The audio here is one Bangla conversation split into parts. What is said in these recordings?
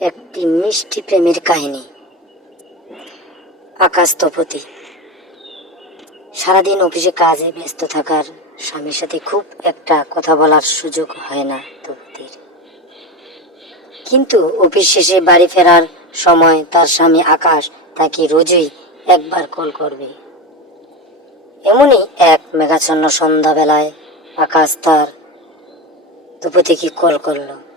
একটি মিষ্টি প্রেমের কাহিনী। আকাশ তপতি। সারাদিন অফিসে কাজে ব্যস্ত থাকার স্বামীর সাথে খুব একটা কথা বলার সুযোগ হয় না তপতির। কিন্তু অফিস শেষে বাড়ি ফেরার সময় তার স্বামী আকাশ তাকে রোজই একবার কল করবে। এমনই এক মেঘাচ্ছন্ন সন্ধ্যাবেলায় আকাশ তার দুপতিকে কল করল।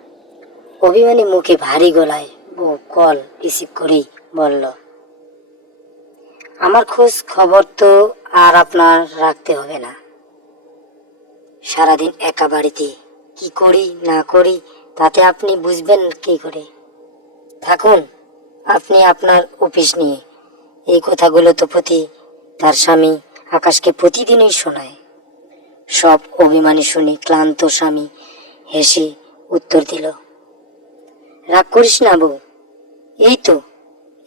অভিমানী মুখে ভারী গলায় ও কল রিসিভ করেই বলল, আমার খোঁজ খবর তো আর আপনার রাখতে হবে না। সারাদিন একা বাড়িতে কি করি না করি তাতে আপনি বুঝবেন কি করে? থাকুন, আপনি আপনার অফিস নিয়ে। এই কথাগুলো তো প্রতি তার স্বামী আকাশকে প্রতিদিনই শোনায়। সব অভিমানী শুনে ক্লান্ত স্বামী হেসে উত্তর দিল রাগ করিস না বউ। এই তো,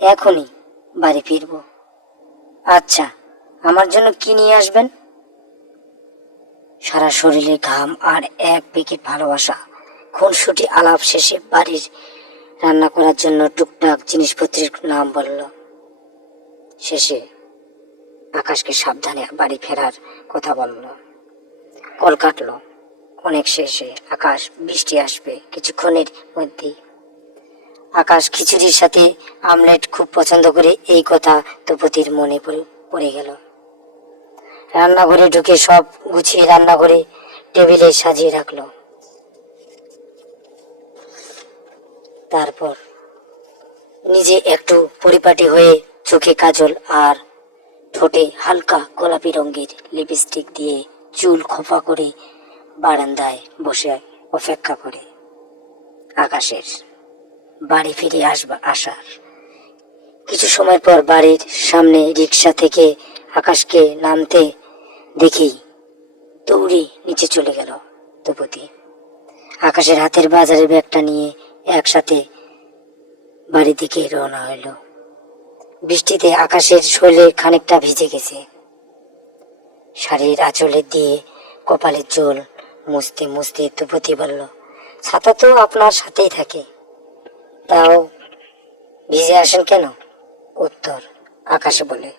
এখনই বাড়ি ফিরবো। আচ্ছা আমার জন্য কি নিয়ে আসবেন? সারা শরীরে ঘাম আর এক প্যাকেট ভালোবাসা, খুনসুটি আলাপ শেষে বাড়ির রান্না করার জন্য টুকটাক জিনিসপত্রের নাম বলল। শেষে আকাশকে সাবধানে বাড়ি ফেরার কথা বলল। কল কাটলো। অনেক শেষে আকাশ বৃষ্টি আসবে কিছুক্ষণের মধ্যেই। আকাশ খিচুড়ির সাথে আমলেট খুব পছন্দ করে, এই কথা তপতির মনে পড়ে গেল। রান্নাঘরে ঢুকে সব গুছিয়ে রান্নাঘরে টেবিলে সাজিয়ে রাখল। তারপর নিজে একটু পরিপাটি হয়ে চোখে কাজল আর ঠোঁটে হালকা গোলাপি রঙের লিপস্টিক দিয়ে চুল খোপা করে বারান্দায় বসে অপেক্ষা করে আকাশের। বাড়ি ফিরে আসবা আসার কিছু সময় পর বাড়ির সামনে রিক্সা থেকে আকাশকে নামতে দেখি দৌড়ে নিচে চলে গেল দুপতি। আকাশের হাতের বাজারের ব্যাগটা নিয়ে একসাথে বাড়ি দিকে রওনা হইল। বৃষ্টিতে আকাশের শরীরে খানিকটা ভিজে গেছে। শাড়ির আঁচলে দিয়ে কপালের চুল মুছতে মুছতে দুপতি বলল, ছাতা তো আপনার সাথেই থাকে। তাও ভিজে আসেন কেন? উত্তর, আকাশে বলে।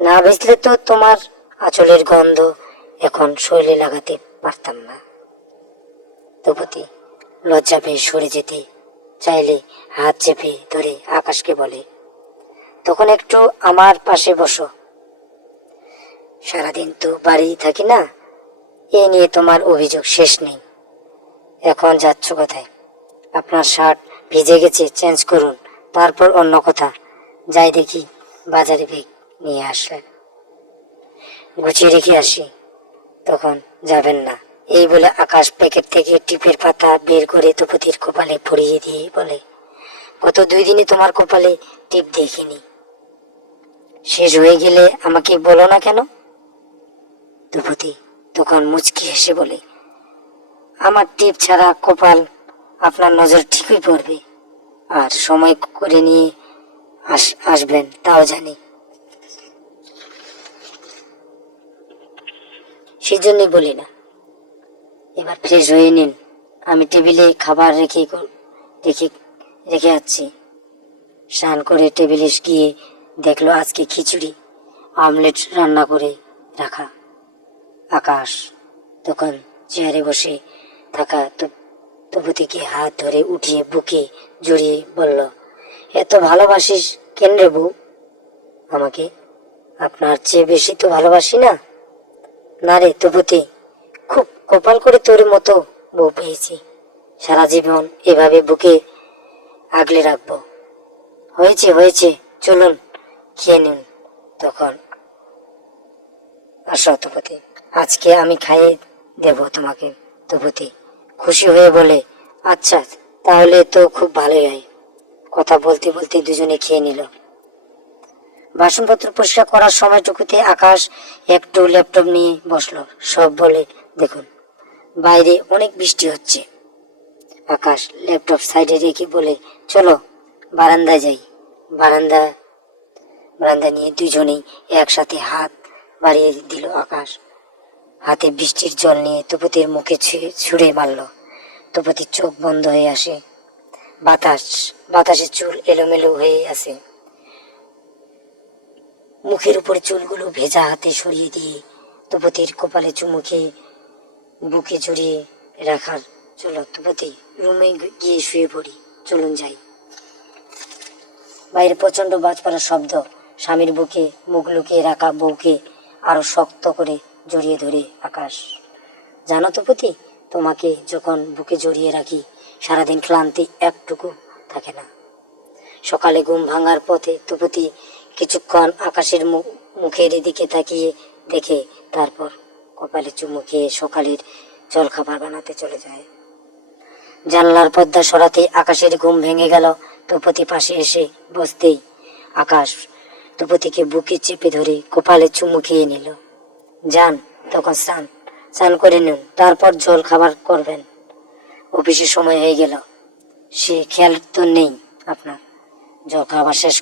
না ভিজলে তো তোমার আঁচলের গন্ধ এখন শরীরে লাগাতে পারতাম না। দ্রৌপদী লজ্জা পেয়ে সরে যেতে চাইলে হাত চেপে ধরে আকাশকে বলে, তখন একটু আমার পাশে বসো। সারাদিন তো বাড়ি থাকি না, এ নিয়ে তোমার অভিযোগ শেষ নেই। এখন যাচ্ছ কোথায়? আপনার শার্ট ভিজে গেছে চেঞ্জ করুন। তারপর অন্য কথা। যাই দেখি, বাজারে বেগ নিয়ে আসলেন গুছিয়ে রেখে আসি। তখন যাবেন না। এই বলে আকাশ প্যাকেট থেকে টিপের পাতা বের করে দুপতির কপালে পরিয়ে দিয়ে বলে, গত দুই দিনে তোমার কপালে টিপ দেখিনি। শেষ হয়ে গেলে আমাকে বলো না কেন? দুপতি তখন মুচকি হেসে বলে, আমার টিপ ছাড়া কপাল আপনার নজর ঠিকই পড়বে। আর সময় করে নিয়ে আস, আসবেন, তাও জানি। সেজন্যই বলি না। এবার ফ্রেশ হয়ে নিন। আমি টেবিলে খাবার রেখে রেখে রেখে যাচ্ছি স্নান করে টেবিলে গিয়ে দেখল আজকে খিচুড়ি আমলেট রান্না করে রাখা। আকাশ তখন চেয়ারে বসে থাকা তবুতিকে হাত ধরে উঠিয়ে বুকে জড়িয়ে বলল, এত ভালোবাসিস কেন রে বউ? আমাকে আপনার চেয়ে বেশি তো ভালোবাসি না? না রে তবুতি, খুব কপাল করে তোর মতো বউ পেয়েছি। সারা জীবন এভাবে বুকে আগলে রাখব। হয়েছে হয়েছে, চলুন, খেয়ে নিন তখন। আসো তপতি আজকে আমি খাইয়ে দেব তোমাকে তপতি খুশি হয়ে বলে আচ্ছা তাহলে তো খুব ভালোই হয়। কথা বলতে বলতে দুজনে খেয়ে নিল। বাসনপত্র পরিষ্কার করার সময়টুকুতে আকাশ একটু ল্যাপটপ নিয়ে বসল। সব বলে, দেখুন, বাইরে অনেক বৃষ্টি হচ্ছে। আকাশ ল্যাপটপ সাইডে রেখে বলে, চলো, বারান্দায় যাই। বারান্দা বারান্দা নিয়ে দুজনেই একসাথে হাত বাড়িয়ে দিল আকাশ। হাতে বৃষ্টির জল নিয়ে তপতির মুখে ছুঁড়ে মারল। তপতির চোখ বন্ধ হয়ে আসে। বাতাস, বাতাসে চুল এলোমেলো হয়ে আছে মুখের উপরে চুলগুলো ভেজা হাতে সরিয়ে দিয়ে তুপতির কপালে চুমু খেয়ে বুকে জড়িয়ে রাখার চলো তুপতি রুমে গিয়ে শুয়ে পড়ি। চলুন যাই। বাইরে প্রচণ্ড বাজ পড়ার শব্দ। স্বামীর বুকে মুখ লুকিয়ে রাখা বউকে আরও শক্ত করে জড়িয়ে ধরে আকাশ। জানো তো পতি, তোমাকে যখন বুকে জড়িয়ে রাখি, সারাদিন ক্লান্তি একটুকু থাকে না। সকালে ঘুম ভাঙার পথে তুপতি কিছুক্ষণ আকাশের মুখ- মুখের দিকে তাকিয়ে দেখে তারপর কপালে চুমু খেয়ে সকালের জলখাবার বানাতে চলে যায়। জানলার পর্দা সরাতে আকাশের ঘুম ভেঙে গেল। তুপতি পাশে এসে বসতেই আকাশ তুপতিকে বুকে চেপে ধরে কপালে চুমু খেয়ে নিল। যান, তখন স্নান স্নান করে নিন, তারপর জল খাবার করবেন। অফিসের সময় হয়ে গেল। সে খেয়াল তো নেই আপনার। জল খাবার শেষ